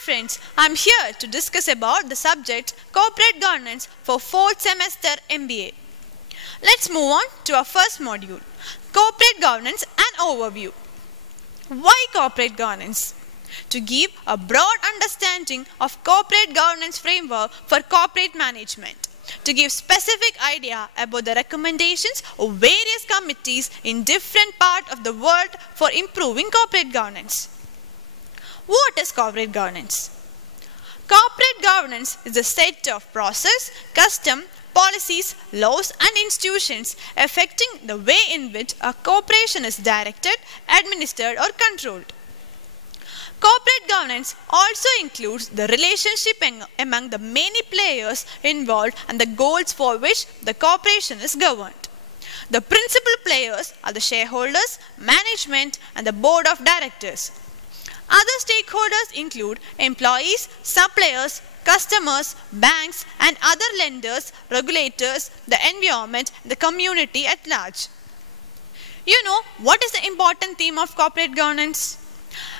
friends, I am here to discuss about the subject Corporate Governance for 4th semester MBA. Let's move on to our first module, Corporate Governance and Overview. Why Corporate Governance? To give a broad understanding of corporate governance framework for corporate management. To give specific idea about the recommendations of various committees in different parts of the world for improving corporate governance. What is corporate governance? Corporate governance is a set of process, custom, policies, laws and institutions affecting the way in which a corporation is directed, administered or controlled. Corporate governance also includes the relationship among the many players involved and the goals for which the corporation is governed. The principal players are the shareholders, management and the board of directors. Other stakeholders include employees, suppliers, customers, banks and other lenders, regulators, the environment, the community at large. You know what is the important theme of corporate governance?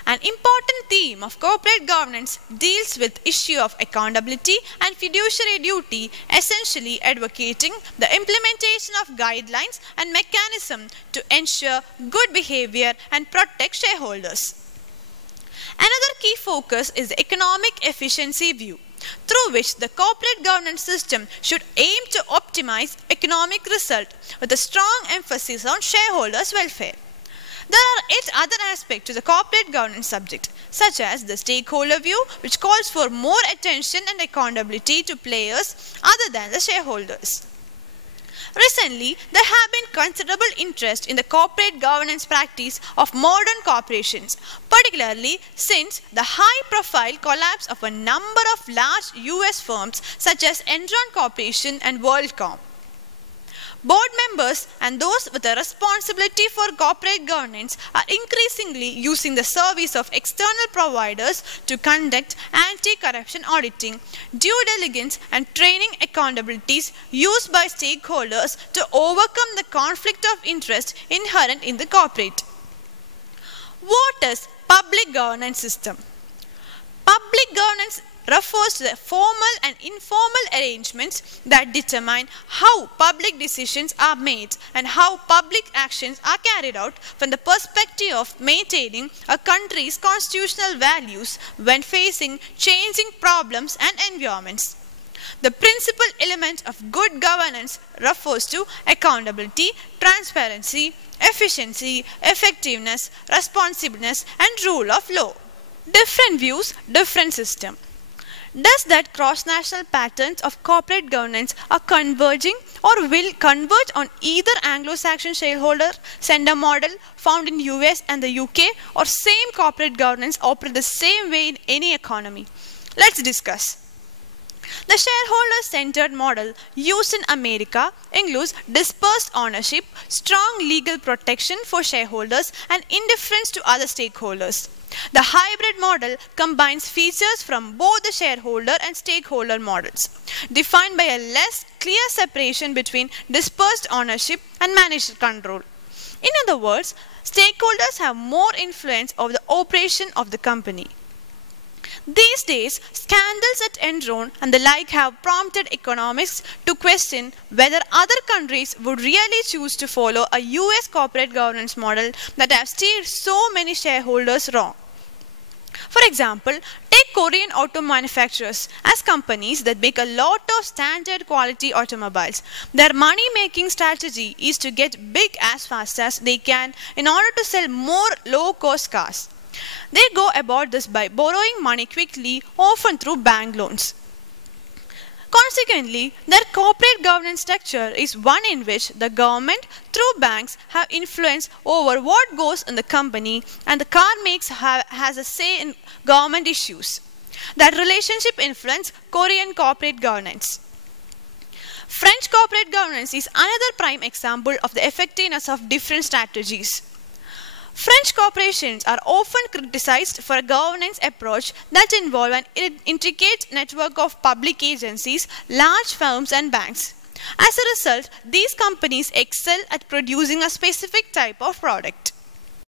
An important theme of corporate governance deals with issue of accountability and fiduciary duty, essentially advocating the implementation of guidelines and mechanisms to ensure good behavior and protect shareholders. Another key focus is the economic efficiency view, through which the corporate governance system should aim to optimize economic result with a strong emphasis on shareholders' welfare. There are 8 other aspects to the corporate governance subject, such as the stakeholder view, which calls for more attention and accountability to players other than the shareholders. Recently, there have been considerable interest in the corporate governance practice of modern corporations, particularly since the high-profile collapse of a number of large US firms such as Enron Corporation and WorldCom. Board members and those with a responsibility for corporate governance are increasingly using the service of external providers to conduct anti-corruption auditing, due diligence and training accountabilities used by stakeholders to overcome the conflict of interest inherent in the corporate. What is public governance system? Public governance refers to the formal and informal arrangements that determine how public decisions are made and how public actions are carried out from the perspective of maintaining a country's constitutional values when facing changing problems and environments. The principal element of good governance refers to accountability, transparency, efficiency, effectiveness, responsiveness and rule of law. Different views, different system. Does that cross-national patterns of corporate governance are converging or will converge on either Anglo-Saxon shareholder-centre model found in US and the UK, or same corporate governance operate the same way in any economy? Let's discuss. The shareholder-centered model used in America includes dispersed ownership, strong legal protection for shareholders and indifference to other stakeholders. The hybrid model combines features from both the shareholder and stakeholder models, defined by a less clear separation between dispersed ownership and managed control. In other words, stakeholders have more influence over the operation of the company. These days, scandals at Enron and the like have prompted economists to question whether other countries would really choose to follow a US corporate governance model that has steered so many shareholders wrong. For example, take Korean auto manufacturers as companies that make a lot of standard quality automobiles. Their money-making strategy is to get big as fast as they can in order to sell more low-cost cars. They go about this by borrowing money quickly, often through bank loans. Consequently, their corporate governance structure is one in which the government, through banks, have influence over what goes in the company and the car makes has a say in government issues. That relationship influences Korean corporate governance. French corporate governance is another prime example of the effectiveness of different strategies. French corporations are often criticized for a governance approach that involves an intricate network of public agencies, large firms and banks. As a result, these companies excel at producing a specific type of product.